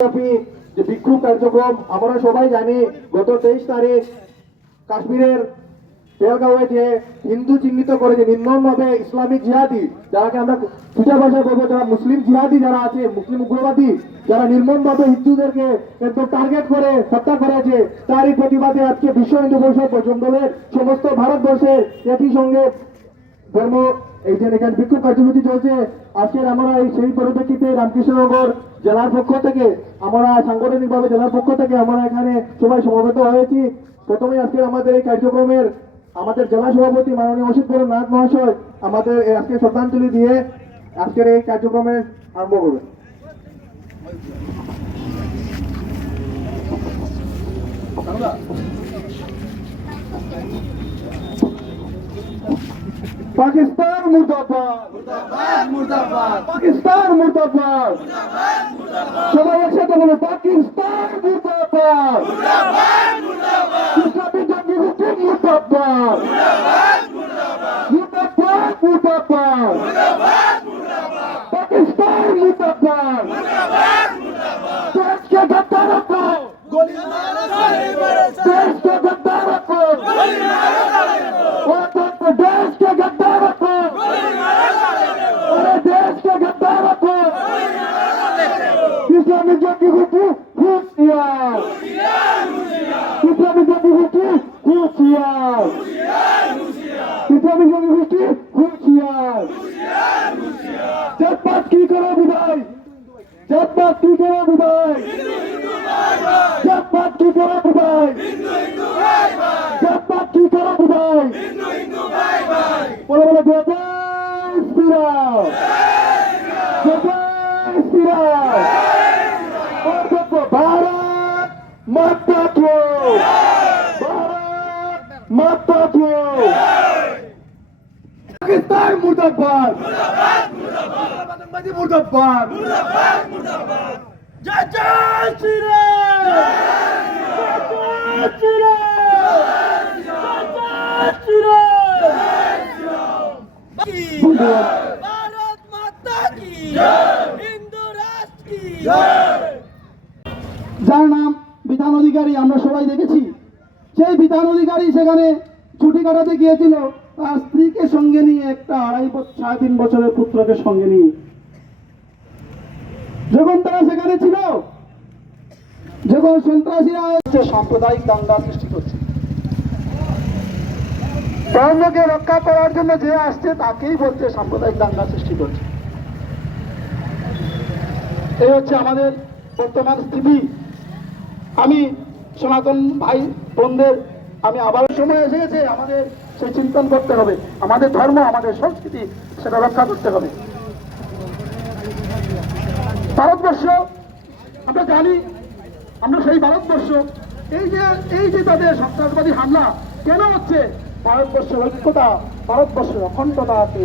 যে বিক্ষোভ কার্যক্রম আমরা সবাই জানি গত 23 তারিখ কাশ্মীরের পেহেলগাঁওয়ে যে হিন্দু চিহ্নিত করেছে নির্মমভাবে ইসলামিক জিহাদি, যারাকে আমরা সোজা ভাষায় বলবো যারা মুসলিম জিহাদি যারা আছে, মুসলিম উগ্রবাদী যারা নির্মমভাবে হিন্দুদেরকে একদম টার্গেট করে হত্যা করেছে, তারই প্রতিবাদে আজকে বিশ্ব হিন্দু পরিষদ বজরং দলের সমস্ত ভারতবর্ষের একই সঙ্গে ধর্ম এই যে এখানে বিক্ষোভ কার্যসূচি চলছে। আজকের আমরা সেই পরিপ্রেক্ষিতে রামকৃষ্ণনগর জেলার পক্ষ থেকে আমরা সাংগঠনিকভাবে জেলার পক্ষ থেকে আমরা এখানে সবাই সমবেত হয়েছি। প্রথমে আজকের আমাদের এই কার্যক্রমের আমাদের জেলা সভাপতি মাননীয় অসিত বড় নাথ মহাশয় আমাদের আজকে শ্রদ্ধাঞ্জলি দিয়ে আজকের এই কার্যক্রমের আরম্ভ করবেন। पाकिस्तान मुर्दाबाद, मुर्दाबाद मुर्दाबाद, पाकिस्तान मुर्दाबाद, সবাই একসাথে বলো পাকিস্তান মুর্দাবাদ, মুর্দাবাদ মুর্দাবাদ, ইসলামী জঙ্গি মুর্দাবাদ, মুর্দাবাদ মুর্দাবাদ, মুর্দাবাদ মুর্দাবাদ, মুর্দাবাদ মুর্দাবাদ, পাকিস্তান মুর্দাবাদ, মুর্দাবাদ মুর্দাবাদ, দেশ কে গদ্দার को गोली मारो सारे बड़े, देश के गद्दार को गोली मारो सारे को, देश के गद्दार को गोली मारो सारे को, अरे देश के गद्दार को गोली मारो सारे को, इस्लामी जंगी गुटी होशियार, होशियार होशियार, इस्लामी जंगी गुटी होशियार, होशियार होशियार, इस्लामी जंगी गुटी होशियार, होशियार होशियार, जब बात की करो बुधाई, जब बात की करो बुधाई, जब बात की करो बुधाई, हिंदू हिंदू भाई भाई, जब बात की करो बुधाई, हिंदू हिंदू भाई भाई, बोलो बोलो जय श्री राम, जय श्री राम, और देखो भारत माता की, भारत माता की, पाकिस्तान मुर्दाबाद, मुर्दाबाद मुर्दाबाद, आतंकवादी मुर्दाबाद, मुर्दाबाद मुर्दाबाद, जय जय श्री राम, जय श्री राम, जय श्री राम, भारत माता की हिंदू राष्ट्र की जय। যার নাম বিধান অধিকারী আমরা সবাই দেখেছি, সেই বিধান অধিকারী সেখানে ছুটি কাটাতে গিয়েছিল তার স্ত্রীকে সঙ্গে নিয়ে, একটা 3.5 বছরের পুত্রকে সঙ্গে নিয়ে। যখন তারা সেখানে ছিল, যখন সন্ত্রাসীরা সাম্প্রদায়িক দাঙ্গা সৃষ্টি করছে, ধর্মকে রক্ষা করার জন্য যে আসছে তাকেই বলছে সাম্প্রদায়িক দাঙ্গা সৃষ্টি করছে। এই হচ্ছে আমাদের বর্তমান স্থিতি। আমি সনাতন ভাই বোনদের আমি আবার সময় এসে গেছে, আমাদের সেই চিন্তন করতে হবে, আমাদের ধর্ম আমাদের সংস্কৃতি সেটা রক্ষা করতে হবে। ভারতবর্ষ আমরা জানি, আমরা সেই ভারতবর্ষ, এই যে তাদের সন্ত্রাসবাদী হামলা কেন হচ্ছে? ভারতবর্ষের ঐক্যতা, ভারতবর্ষের অখণ্ডতাকে